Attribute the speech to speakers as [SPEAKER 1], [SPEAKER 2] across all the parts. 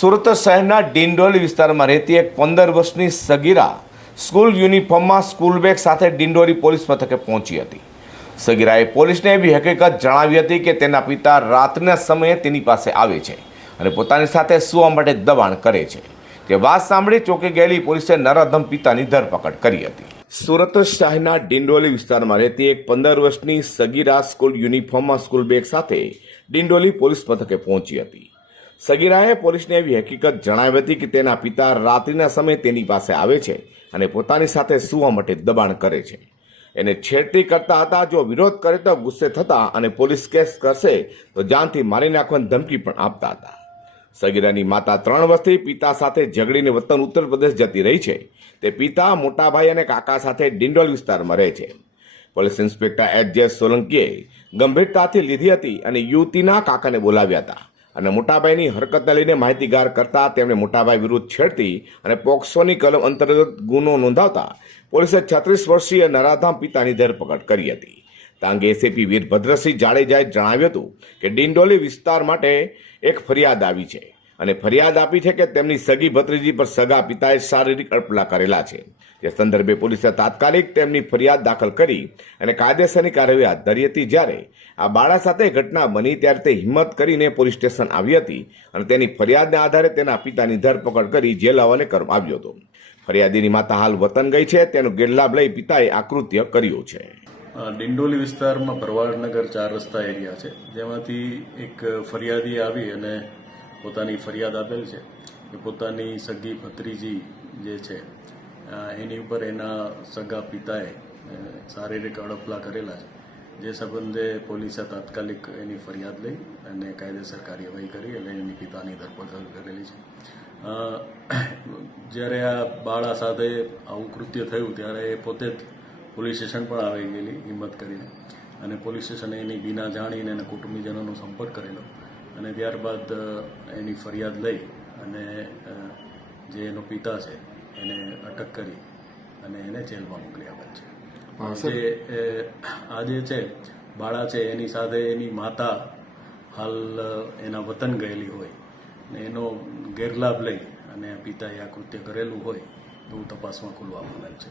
[SPEAKER 1] સુરત શહેરના ડિંડોલી વિસ્તારમાં રહેતી એક પંદર વર્ષની સગીરા સ્કૂલ યુનિફોર્મમાં સ્કૂલ બેગ સાથે ડિંડોલી પોલીસ મથકે પહોંચી હતી. સગીરાએ પોલીસને એવી હકીકત જણાવી હતી કે તેના પિતા રાતના સમયે તેની પાસે આવે છે અને પોતાની સાથે સૂવા માટે દબાણ કરે છે. તે વાત સાંભળી ચોંકી ગયેલી પોલીસે નરાધમ પિતાની ધરપકડ કરી હતી. સુરત શહેરના ડિંડોલી વિસ્તારમાં રહેતી એક પંદર વર્ષની સગીરા સ્કૂલ યુનિફોર્મમાં સ્કૂલ બેગ સાથે ડિંડોલી પોલીસ મથકે પહોંચી હતી. સગીરાએ પોલીસને એવી હકીકત જણાવી હતી કે તેના પિતા રાત્રિના સમયે તેની પાસે આવે છે અને પોતાની સાથે સૂવા માટે દબાણ કરે છે. એને છેડતી કરતા હતા, જો વિરોધ કરે તો ગુસ્સે થતા અને પોલીસ કેસ કરશે તો જાનથી મારી નાખવાની ધમકી પણ આપતા હતા. સગીરાની માતા ત્રણ વર્ષથી પિતા સાથે ઝઘડીને વતન ઉત્તર પ્રદેશ જતી રહી છે. તે પિતા મોટાભાઈ અને કાકા સાથે ડિંડોલ વિસ્તારમાં રહે છે. પોલીસ ઇન્સ્પેક્ટર એચ જે સોલંકીએ ગંભીરતાથી લીધી હતી અને યુવતીના કાકાને બોલાવ્યા હતા. અને મોટાભાઈની હરકતને લઈને માહિતીગાર કરતા તેમણે મોટાભાઈ વિરુદ્ધ છેડતી અને પોક્સોની કલમ અંતર્ગત ગુનો નોંધાવતા પોલીસે છત્રીસ વર્ષીય નરાધામ પિતાની ધરપકડ કરી હતી. તાંગે એસીપી વીરભદ્રસિંહ જાડેજાએ જણાવ્યું હતું કે ડિંડોલી વિસ્તાર માટે એક ફરિયાદ આવી છે. અને ફરિયાદ આપી છે કે તેમની સગી ભત્રીજી પર સગા પિતાએ શારીરિક અડપલા કરેલા છે. જે સંદર્ભે પોલીસે તાત્કાલિક તેમની ફરિયાદ દાખલ કરી અને કાયદેસરની કાર્યવાહી હાથ ધરી હતી જ્યારે આ બાળા સાથે ઘટના બની ત્યારે તે હિંમત કરીને પોલીસ સ્ટેશન આવી હતી અને તેની ફરિયાદના આધારે તેના પિતાની ધરપકડ કરી જેલ હવાલે કરવામાં આવ્યો હતો. ફરિયાદીની માતા હાલ વતન ગઈ છે, તેનો ગેરલાભ લઈ પિતાએ આ કૃત્ય કર્યું છે.
[SPEAKER 2] ડિંડોલી વિસ્તારમાં ભરવાડનગર ચાર રસ્તા એરિયા છે, જેમાંથી એક ફરિયાદી આવી અને પોતાની ફરિયાદ આપેલ છે કે પોતાની સગી ભત્રીજી જે છે એની ઉપર એના સગા પિતાએ શારીરિક અડપલા કરેલા છે. જે સંબંધે પોલીસે તાત્કાલિક એની ફરિયાદ લઈ અને કાયદેસર કાર્યવાહી કરી અને એની પિતાની ધરપકડ કરેલી છે. જ્યારે આ બાળા સાથે આવું કૃત્ય થયું ત્યારે એ પોતે જ પોલીસ સ્ટેશન પણ આવી ગયેલી, હિંમત કરીને. અને પોલીસ સ્ટેશને એની બીના જાણીને એને કુટુંબીજનોનો સંપર્ક કરેલો. અને ત્યારબાદ એની ફરિયાદ લઈ અને જે એનો પિતા છે એને અટક કરી અને એને જેલમાં મોકલી આપે છે. જે આ જે છે બાળા છે એની સાથે એની માતા હાલ એના વતન ગયેલી હોય ને એનો ગેરલાભ લઈ અને પિતાએ આ કૃત્ય કરેલું હોય એવું તપાસમાં ખુલવા મળેલ છે.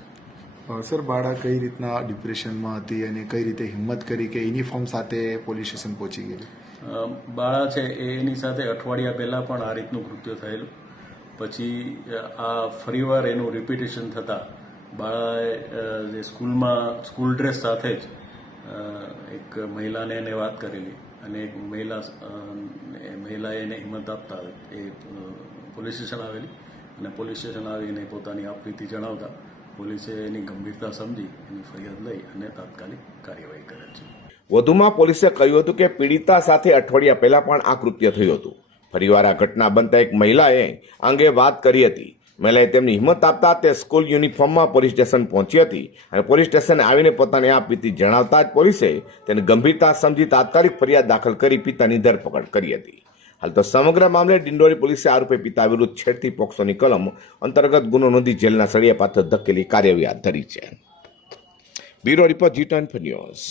[SPEAKER 3] સર, બાળા કઈ રીતના ડિપ્રેશનમાં હતી અને કઈ રીતે હિંમત કરી કે યુનિફોર્મ સાથે પોલીસ સ્ટેશન પહોંચી ગયેલી?
[SPEAKER 2] બાળા છે એની સાથે અઠવાડિયા પહેલાં પણ આ રીતનું કૃત્ય થયેલું. પછી આ ફરીવાર એનું રિપીટેશન થતાં બાળાએ જે સ્કૂલમાં, સ્કૂલ ડ્રેસ સાથે જ એક મહિલાને એને વાત કરેલી અને એક મહિલા મહિલાએ એને હિંમત આપતા એ પોલીસ સ્ટેશન આવેલી અને પોલીસ સ્ટેશન આવીને પોતાની આપવીતી જણાવતા પોલીસે એની ગંભીરતા સમજી એની ફરિયાદ લઈ અને તાત્કાલિક કાર્યવાહી કરેલ છે.
[SPEAKER 1] વધુમાં પોલીસે કહ્યું હતું કે પીડિતા સાથે અઠવાડિયા પહેલા પણ આ કૃત્ય થયું હતું. ફરીવાર આ ઘટના બનતા એક મહિલાએ અંગે વાત કરી હતી. મહિલાએ તેમની હિંમત આપતા તે સ્કૂલ યુનિફોર્મમાં પોલીસ સ્ટેશન પહોંચી હતી અને પોલીસ સ્ટેશને આવીને પોતાની આ પીતી જણાવતા જ પોલીસે તેની ગંભીરતા સમજી તાત્કાલિક ફરિયાદ દાખલ કરી પિતાની ધરપકડ કરી હતી. હાલ તો સમગ્ર મામલે ડિંડોરી પોલીસે આરોપી પિતા વિરુદ્ધ છેડતી પોક્સોની કલમ અંતર્ગત ગુનો નોંધી જેલના સળિયા પાછળ ધકેલી કાર્યવાહી હાથ ધરી છે. Bureau report G twenty news.